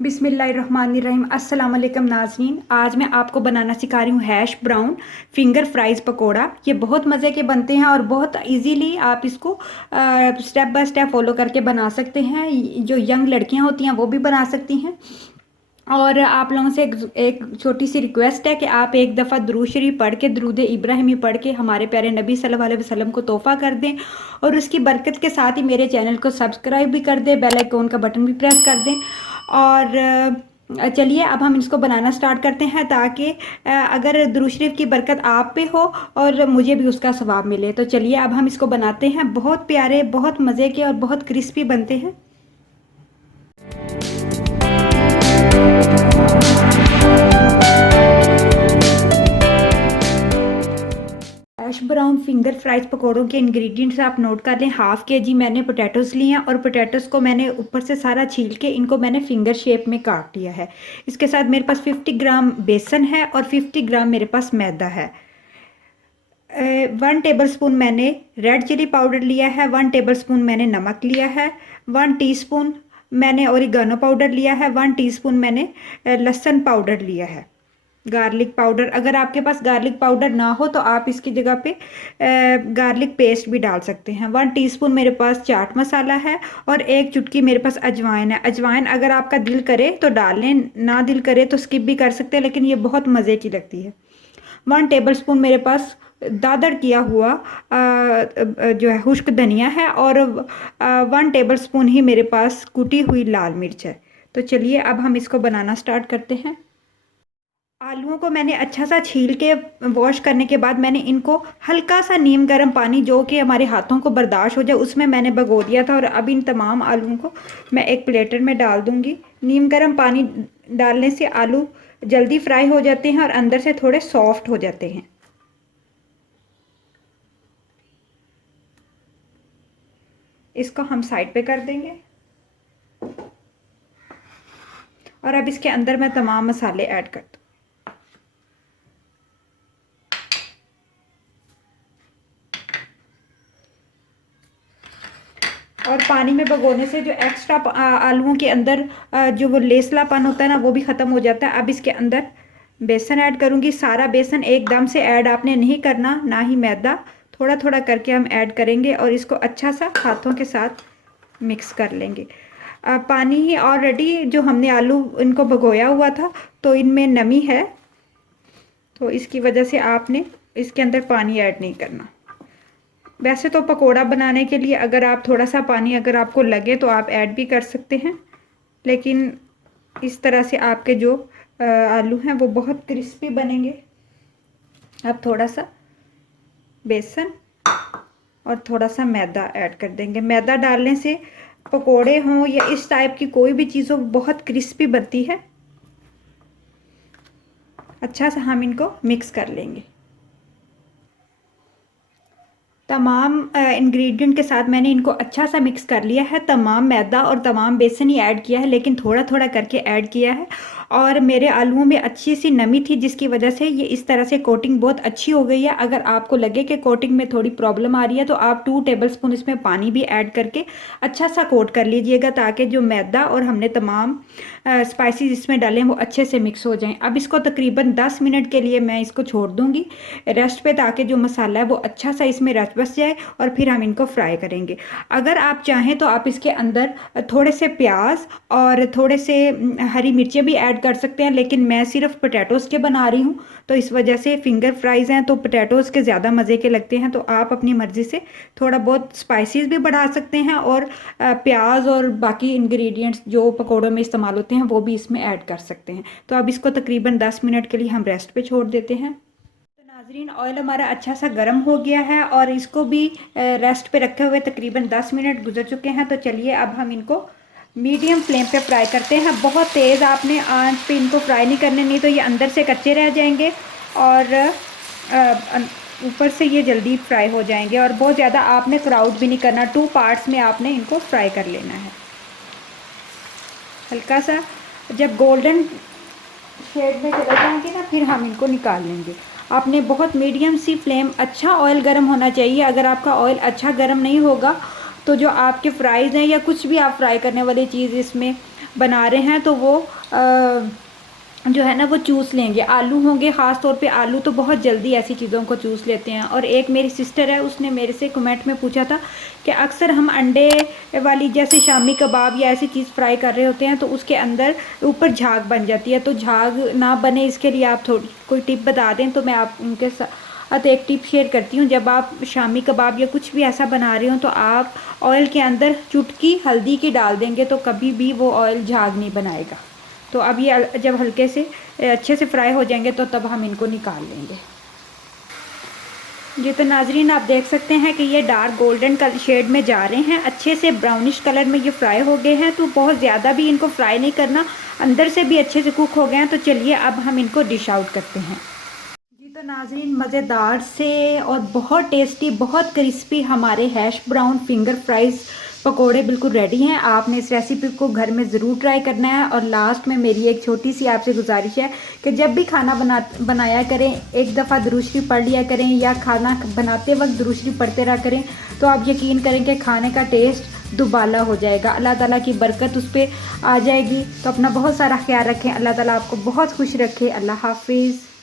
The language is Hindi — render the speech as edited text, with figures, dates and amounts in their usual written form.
बिस्मिल्लाहिर्रहमानिर्रहीम। अस्सलाम वालेकुम नाज़रीन। आज मैं आपको बनाना सिखा रही हूँ hash brown finger fries pakora. ये बहुत मज़े के बनते हैं और बहुत इजीली आप इसको स्टेप बाय स्टेप फॉलो करके बना सकते हैं। जो यंग लड़कियाँ होती हैं वो भी बना सकती हैं। और आप लोगों से एक छोटी सी रिक्वेस्ट है कि आप एक दफ़ा दुरूद शरीफ पढ़ के, दुरूद इब्राहिमी पढ़ के हमारे प्यारे नबी सल्लल्लाहु अलैहि वसल्लम को तोहफ़ा कर दें और उसकी बरकत के साथ ही मेरे चैनल को सब्सक्राइब भी कर दें, बेल आइकॉन का बटन भी प्रेस कर दें। और चलिए अब हम इसको बनाना स्टार्ट करते हैं, ताकि अगर दुरूद शरीफ की बरकत आप पे हो और मुझे भी उसका सवाब मिले। तो चलिए अब हम इसको बनाते हैं। बहुत प्यारे, बहुत मज़े के और बहुत क्रिस्पी बनते हैं। हैश ब्राउन फिंगर फ्राइज पकौड़ों के इंग्रेडिएंट्स आप नोट कर लें। हाफ़ के जी मैंने पोटैटोज़ लिए हैं और पोटैटोज़ को मैंने ऊपर से सारा छील के इनको मैंने फिंगर शेप में काट लिया है। इसके साथ मेरे पास 50 ग्राम बेसन है और 50 ग्राम मेरे पास मैदा है। 1 टेबल स्पून मैंने रेड चिली पाउडर लिया है। 1 टेबल स्पून मैंने नमक लिया है। 1 टीस्पून मैंने ओरिगानो पाउडर लिया है। 1 टीस्पून मैंने लहसुन पाउडर लिया है। गार्लिक पाउडर, अगर आपके पास गार्लिक पाउडर ना हो तो आप इसकी जगह पे गार्लिक पेस्ट भी डाल सकते हैं। 1 टीस्पून मेरे पास चाट मसाला है और 1 चुटकी मेरे पास अजवाइन है। अजवाइन अगर आपका दिल करे तो डाल लें, ना दिल करे तो स्किप भी कर सकते हैं, लेकिन ये बहुत मज़े की लगती है। 1 टेबल स्पून मेरे पास दादड़ किया हुआ जो है खुश्क धनिया है और 1 टेबल स्पून ही मेरे पास कुटी हुई लाल मिर्च है। तो चलिए अब हम इसको बनाना स्टार्ट करते हैं। आलूओं को मैंने अच्छा सा छील के वॉश करने के बाद मैंने इनको हल्का सा नीम गर्म पानी, जो कि हमारे हाथों को बर्दाश्त हो जाए, उसमें मैंने भिगो दिया था। और अब इन तमाम आलूओं को मैं एक प्लेटर में डाल दूंगी। नीम गर्म पानी डालने से आलू जल्दी फ्राई हो जाते हैं और अंदर से थोड़े सॉफ्ट हो जाते हैं। इसको हम साइड पे कर देंगे और अब इसके अंदर मैं तमाम मसाले ऐड कर दूँ। और पानी में भिगोने से जो एक्स्ट्रा आलूओं के अंदर जो वो लेसलापन होता है ना, वो भी ख़त्म हो जाता है। अब इसके अंदर बेसन ऐड करूँगी। सारा बेसन एकदम से ऐड आपने नहीं करना, ना ही मैदा, थोड़ा थोड़ा करके हम ऐड करेंगे और इसको अच्छा सा हाथों के साथ मिक्स कर लेंगे। पानी ही ऑलरेडी जो हमने आलू इनको भिगोया हुआ था, तो इनमें नमी है, तो इसकी वजह से आपने इसके अंदर पानी ऐड नहीं करना। वैसे तो पकोड़ा बनाने के लिए अगर आप थोड़ा सा पानी अगर आपको लगे तो आप ऐड भी कर सकते हैं, लेकिन इस तरह से आपके जो आलू हैं वो बहुत क्रिस्पी बनेंगे। अब थोड़ा सा बेसन और थोड़ा सा मैदा ऐड कर देंगे। मैदा डालने से पकोड़े हों या इस टाइप की कोई भी चीज़ हो, बहुत क्रिस्पी बनती है। अच्छा सा हम इनको मिक्स कर लेंगे। तमाम इंग्रेडिएंट के साथ मैंने इनको अच्छा सा मिक्स कर लिया है। तमाम मैदा और तमाम बेसन ही ऐड किया है, लेकिन थोड़ा थोड़ा करके ऐड किया है। और मेरे आलूओं में अच्छी सी नमी थी, जिसकी वजह से ये इस तरह से कोटिंग बहुत अच्छी हो गई है। अगर आपको लगे कि कोटिंग में थोड़ी प्रॉब्लम आ रही है तो आप 2 टेबल स्पून इसमें पानी भी ऐड करके अच्छा सा कोट कर लीजिएगा, ताकि जो मैदा और हमने तमाम स्पाइसेस इसमें डाले हैं वो अच्छे से मिक्स हो जाएं। अब इसको तकरीबन 10 मिनट के लिए मैं इसको छोड़ दूँगी रेस्ट पे, ताकि जो मसाला है वो अच्छा सा इसमें रच बस जाए और फिर हम इनको फ्राई करेंगे। अगर आप चाहें तो आप इसके अंदर थोड़े से प्याज और थोड़े से हरी मिर्चें भी ऐड कर सकते हैं, लेकिन मैं सिर्फ पोटैटोज़ के बना रही हूँ, तो इस वजह से फिंगर फ्राइज़ हैं तो पोटैटोज़ के ज़्यादा मज़े के लगते हैं। तो आप अपनी मर्ज़ी से थोड़ा बहुत स्पाइसेस भी बढ़ा सकते हैं और प्याज और बाकी इंग्रेडिएंट्स जो पकौड़ों में इस्तेमाल होते हैं वो भी इसमें ऐड कर सकते हैं। तो अब इसको तकरीबन 10 मिनट के लिए हम रेस्ट पे छोड़ देते हैं। तो नाजरीन, ऑयल हमारा अच्छा सा गर्म हो गया है और इसको भी रेस्ट पे रखे हुए तकरीबन 10 मिनट गुजर चुके हैं। तो चलिए अब हम इनको मीडियम फ्लेम पे फ्राई करते हैं। बहुत तेज़ आपने आंच पे इनको फ्राई नहीं करने, नहीं तो ये अंदर से कच्चे रह जाएंगे और ऊपर से ये जल्दी फ्राई हो जाएंगे। और बहुत ज़्यादा आपने क्राउड भी नहीं करना, 2 पार्ट्स में आपने इनको फ्राई कर लेना है। हल्का सा जब गोल्डन शेड में चले जाएंगे ना, फिर हम इनको निकाल लेंगे। आपने बहुत मीडियम सी फ्लेम, अच्छा ऑयल गर्म होना चाहिए। अगर आपका ऑयल अच्छा गर्म नहीं होगा तो जो आपके फ्राइज़ हैं या कुछ भी आप फ्राई करने वाली चीज़ इसमें बना रहे हैं तो वो जो है ना वो चूस लेंगे। आलू होंगे, ख़ास तौर पे आलू तो बहुत जल्दी ऐसी चीज़ों को चूस लेते हैं। और एक मेरी सिस्टर है, उसने मेरे से कमेंट में पूछा था कि अक्सर हम अंडे वाली जैसे शामी कबाब या ऐसी चीज़ फ्राई कर रहे होते हैं तो उसके अंदर ऊपर झाग बन जाती है, तो झाग ना बने इसके लिए आप थोड़ी कोई टिप बता दें। तो मैं आप उनके साथ एक टिप शेयर करती हूँ। जब आप शामी कबाब या कुछ भी ऐसा बना रहे हो तो आप ऑयल के अंदर चुटकी हल्दी की डाल देंगे तो कभी भी वो ऑयल झाग नहीं बनाएगा। तो अब ये जब हल्के से अच्छे से फ्राई हो जाएंगे तो तब हम इनको निकाल लेंगे। जी तो नाजरीन आप देख सकते हैं कि ये डार्क गोल्डन कलर शेड में जा रहे हैं, अच्छे से ब्राउनिश कलर में ये फ्राई हो गए हैं। तो बहुत ज़्यादा भी इनको फ्राई नहीं करना, अंदर से भी अच्छे से कुक हो गए हैं। तो चलिए अब हम इनको डिश आउट करते हैं। जी तो नाजरीन मज़ेदार से और बहुत टेस्टी, बहुत क्रिस्पी हमारे हैश ब्राउन फिंगर फ्राइज़ पकोड़े बिल्कुल रेडी हैं। आपने इस रेसिपी को घर में ज़रूर ट्राई करना है। और लास्ट में मेरी एक छोटी सी आपसे गुजारिश है कि जब भी खाना बनाया करें, एक दफ़ा दुरूद शरीफ पढ़ लिया करें या खाना बनाते वक्त दुरूद शरीफ पढ़ते रहा करें, तो आप यकीन करें कि खाने का टेस्ट दुबाला हो जाएगा। अल्लाह ताला की बरकत उस पर आ जाएगी। तो अपना बहुत सारा ख्याल रखें। अल्लाह ताला आपको बहुत खुश रखे। अल्लाह हाफिज़।